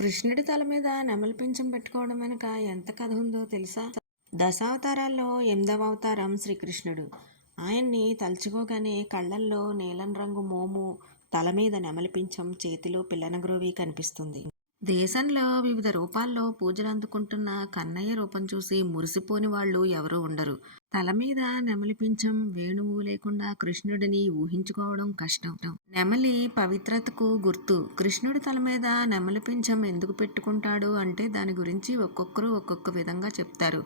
కృష్ణుడి తల మీద నెమలి పింఛం పెట్టుకోవడం వెనుక ఎంత కథ ఉందో తెలుసా? దశావతారాల్లో ఎనిమిదవ అవతారం శ్రీకృష్ణుడు. ఆయన్ని తలుచుకోగానే కళ్ళల్లో నీలం రంగు మోము తల మీద నెమలి పింఛం చేతిలో పిల్లనగ్రోవి కనిపిస్తుంది. దేశంలో వివిధ రూపాల్లో పూజలు అందుకుంటున్న కన్నయ్య రూపం చూసి మురిసిపోని వాళ్ళు ఎవరూ ఉండరు. తల మీద నెమలిపించం వేణువు లేకుండా కృష్ణుడిని ఊహించుకోవడం కష్టం. నెమలి పవిత్రతకు గుర్తు. కృష్ణుడి తల మీద నెమలిపించం ఎందుకు పెట్టుకుంటాడు అంటే దాని గురించి ఒక్కొక్కరు ఒక్కొక్క విధంగా చెప్తారు.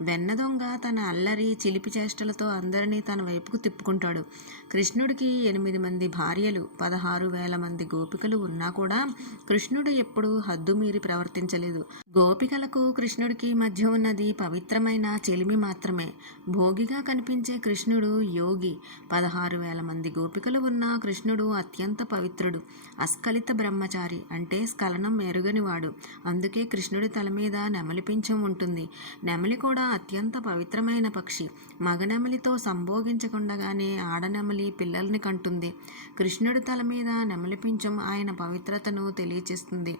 వెన్న దొంగ తన అల్లరి చిలిపి చేష్టలతో అందరినీ తన వైపుకు తిప్పుకుంటాడు. కృష్ణుడికి ఎనిమిది మంది భార్యలు పదహారు వేల మంది గోపికలు ఉన్నా కూడా కృష్ణుడు ఎప్పుడు హద్దు మీరి ప్రవర్తించలేదు. గోపికలకు కృష్ణుడికి మధ్య ఉన్నది పవిత్రమైన చెలిమి మాత్రమే. భోగిగా కనిపించే కృష్ణుడు యోగి. పదహారు వేల మంది గోపికలు ఉన్న కృష్ణుడు అత్యంత పవిత్రుడు. అస్కలిత బ్రహ్మచారి అంటే స్ఖలనం మెరుగనివాడు అందుకే కృష్ణుడి తల మీద నెమలి పింఛం ఉంటుంది. నెమలి కూడా అత్యంత పవిత్రమైన పక్షి. మగ నెమలితో సంభోగించకుండగానే ఆడనెమలి పిల్లల్ని కంటుంది. కృష్ణుడి తల మీద నెమలి పింఛం ఆయన పవిత్రతను తెలియచేస్తుంది.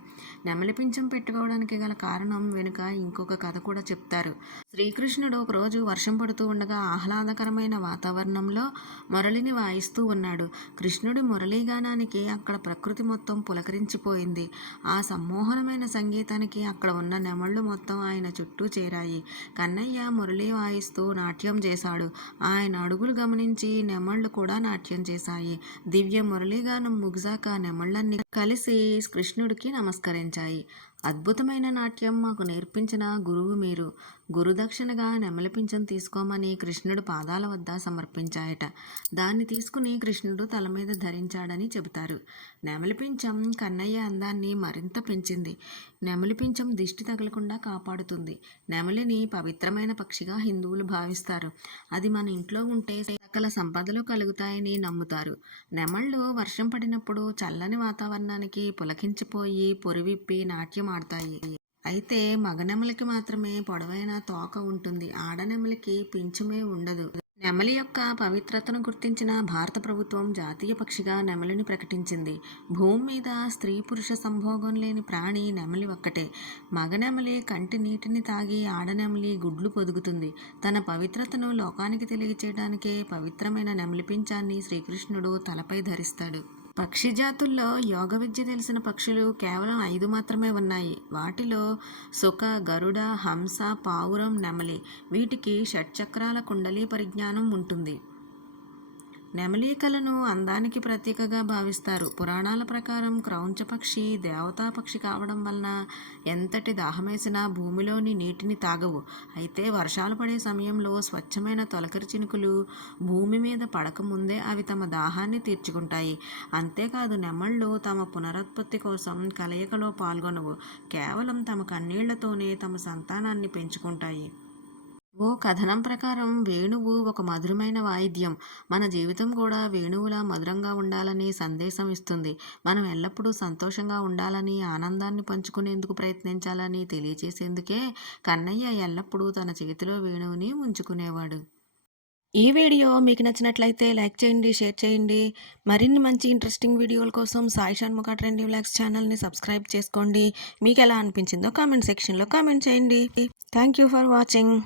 నెమలి పింఛం పెట్టుకోవడానికి గల కారణం వెనుక ఇంకొక కథ కూడా చెప్తారు. శ్రీకృష్ణుడు ఒకరోజు వర్షం పడుతూ ఉండగా ఆహ్లాదకరమైన వాతావరణంలో మురళిని వాయిస్తూ ఉన్నాడు. కృష్ణుడి మురళీగానానికి అక్కడ ప్రకృతి మొత్తం పులకరించిపోయింది. ఆ సమ్మోహనమైన సంగీతానికి అక్కడ ఉన్న నెమళ్ళు మొత్తం ఆయన చుట్టూ చేరాయి. కన్నయ్య మురళి వాయిస్తూ నాట్యం చేశాడు. ఆయన అడుగులు గమనించి నెమళ్ళు కూడా నాట్యం చేశాయి. దివ్య మురళీగానం ముగిసాక నెమళ్ళన్నీ కలిసి కృష్ణుడికి నమస్కరించాయి. అద్భుతమైన నాట్యం మాకు నేర్పించిన గురువు మీరు. గురుదక్షిణగా నెమలిపించం తీసుకోమని కృష్ణుడు పాదాల వద్ద సమర్పించాయట. దాన్ని తీసుకుని కృష్ణుడు తల మీద ధరించాడని చెబుతారు. నెమలిపించం కన్నయ్య అందాన్ని మరింత పెంచింది. నెమలిపించం దిష్టి తగలకుండా కాపాడుతుంది. నెమలిని పవిత్రమైన పక్షిగా హిందువులు భావిస్తారు. అది మన ఇంట్లో ఉంటే సకల సంపదలు కలుగుతాయని నమ్ముతారు. నెమళ్ళు వర్షం పడినప్పుడు చల్లని వాతావరణానికి పులకించిపోయి పొరివిప్పి నాట్యం ఆడతాయి అయితే మగనెమలికి మాత్రమే పొడవైన తోక ఉంటుంది. ఆడనెమలికి పింఛమే ఉండదు. నెమలి యొక్క పవిత్రతను గుర్తించిన భారత ప్రభుత్వం జాతీయ పక్షిగా నెమలిని ప్రకటించింది. భూమి మీద స్త్రీ పురుష సంభోగం లేని ప్రాణి నెమలి ఒక్కటే. మగనెమలి కంటి నీటిని తాగి ఆడనెమలి గుడ్లు పొదుగుతుంది. తన పవిత్రతను లోకానికి తెలియచేయడానికే పవిత్రమైన నెమలి పింఛాన్ని శ్రీకృష్ణుడు తలపై ధరిస్తాడు. పక్షి జాతుల్లో యోగ విద్య తెలిసిన పక్షులు కేవలం ఐదు మాత్రమే ఉన్నాయి. వాటిలో సుఖ గరుడ హంస పావురం నెమలి వీటికి షట్చక్రాల కుండలీ పరిజ్ఞానం ఉంటుంది. నెమలీకలను అందానికి ప్రతీకగా భావిస్తారు. పురాణాల ప్రకారం క్రౌంచ పక్షి దేవతా పక్షి కావడం వలన ఎంతటి దాహమేసినా భూమిలోని నీటిని తాగవు. అయితే వర్షాలు పడే సమయంలో స్వచ్ఛమైన తొలకరి చినుకులు భూమి మీద పడకముందే అవి తమ దాహాన్ని తీర్చుకుంటాయి. అంతేకాదు నెమళ్ళు తమ పునరుత్పత్తి కోసం కలయికలో పాల్గొనవు. కేవలం తమ కన్నీళ్ళతోనే తమ సంతానాన్ని పెంచుకుంటాయి. ఓ కథనం ప్రకారం వేణువు ఒక మధురమైన వాయిద్యం. మన జీవితం కూడా వేణువులా మధురంగా ఉండాలని సందేశం ఇస్తుంది. మనం ఎల్లప్పుడూ సంతోషంగా ఉండాలని ఆనందాన్ని పంచుకునేందుకు ప్రయత్నించాలని తెలియజేసేందుకే కన్నయ్య ఎల్లప్పుడూ తన చేతిలో వేణువుని ఉంచుకునేవాడు ఈ వీడియో మీకు నచ్చినట్లయితే లైక్ చేయండి షేర్ చేయండి. మరిన్ని మంచి ఇంట్రెస్టింగ్ వీడియోల కోసం సాయి షణ్ముఖ ట్రెండింగ్ వ్లాగ్స్ ఛానల్ని సబ్స్క్రైబ్ చేసుకోండి. మీకు ఎలా అనిపించిందో కామెంట్ సెక్షన్లో కామెంట్ చేయండి. Thank you for watching